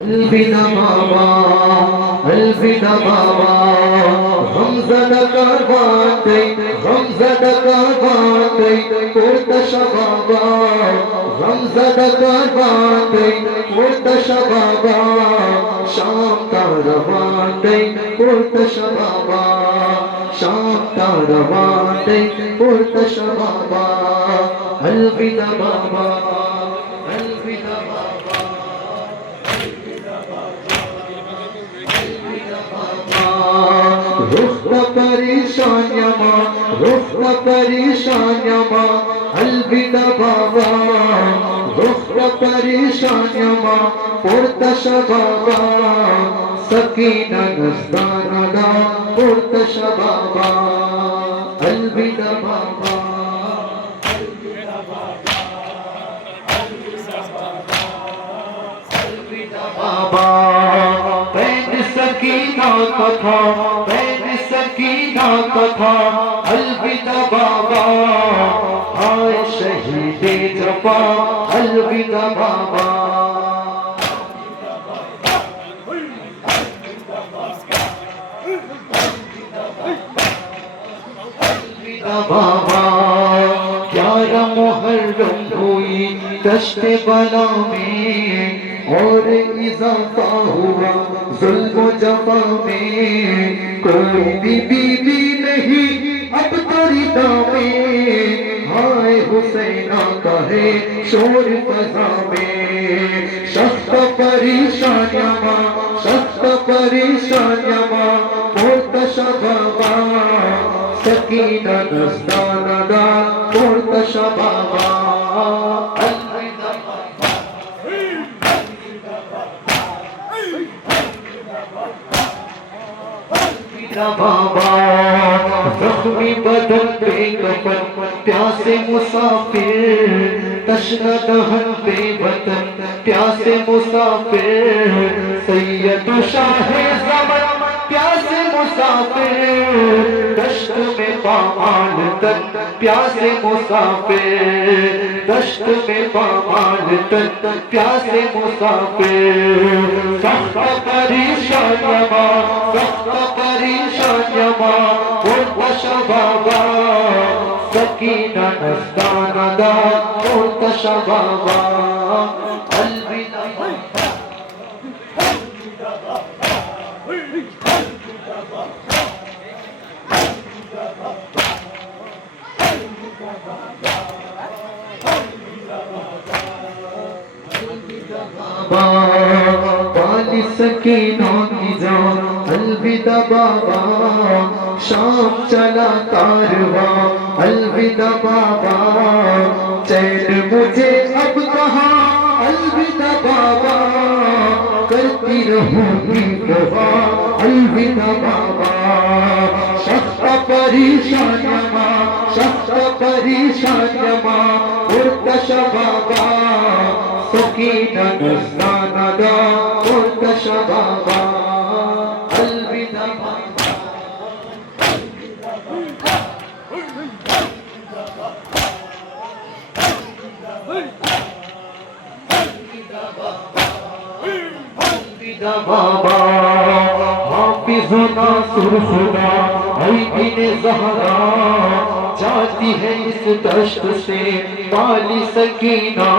الفدا بابا الفدا بابا غمزة كرباتي غمزة كرباتي قلت شبابا غمزة كرباتي قلت شبابا شام كرباتي قلت شبابا شام كرباتي قلت شبابا الفدا بابا الفدا بابا रुखता परेशानियाँ रुखता परेशानियाँ अलविदा बाबा रुखता परेशानियाँ पुरता शबाबा सकीना नस्ताना पुरता शबाबा अलविदा बाबा बाबा पैन सकीना कथा पैन सकीना कथा अलविदा बाबा हाय शहीदे जफा अलविदा बाबा बाबा ग्यारह मुहर्रम हुई दश्ते बला में और इजाफा हुआ जुल्म जफा में कोई भी बीवी नहीं अब तो रिदा में हाय हुसैना कहे शोर फजा में सख्त परेशानियाँ सख्त परेशानियाँ मोर्त शबाबा सकीना नस्ताना मोर्त शबाबा बाबा जख्मी बदन पे कफन प्यासे मुसाफिर तश्ना दहन पे वतन प्यासे मुसाफिर सैयद शाहे ज़मन प्यासे मुसाफिर दश्त में पामान तन प्यासे मुसाफिर दश्त में पामान तन प्यासे मुसाफिर सख्त परेशानियाँ सख्त परेशानियाँ उर्द शबाबा सकीना नस्ताना उर्द शबाबा अलविदा पाली सकीना की जान अलविदा बाबा शाम चला कारवा अलविदा बाबा चैन मुझे अब कहाँ अलविदा बाबा करती रहूंगी दुआ अलविदा बाबा सख्त परेशानियाँ उर्द शबाबा सकीना नस्ताना उर्द शबाबा अलविदा बाबा हाफिज़ुना सुरखुदा ऐबिने ज़हरा जाती है इस दश्त से पाली सकीना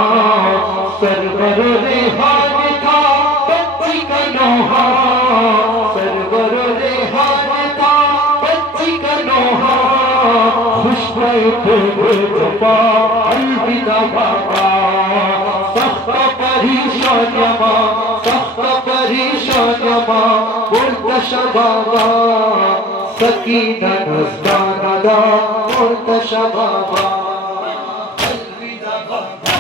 सरवर रेहान था बच्ची का नोहा सरवर रेहान था बच्ची का नोहा खुश पे जफा अलविदा बाबा सख्त परेशानियाँ उर्द शबाबा सकीना नस्ताना उर्द शबाबा अलविदा बाबा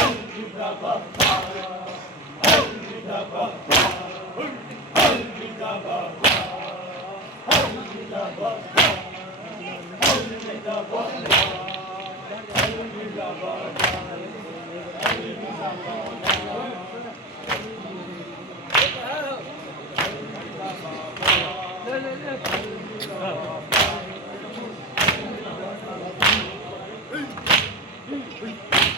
अलविदा बाबा अलविदा बाबा अलविदा बाबा अलविदा बाबा अलविदा बाबा अलविदा बाबा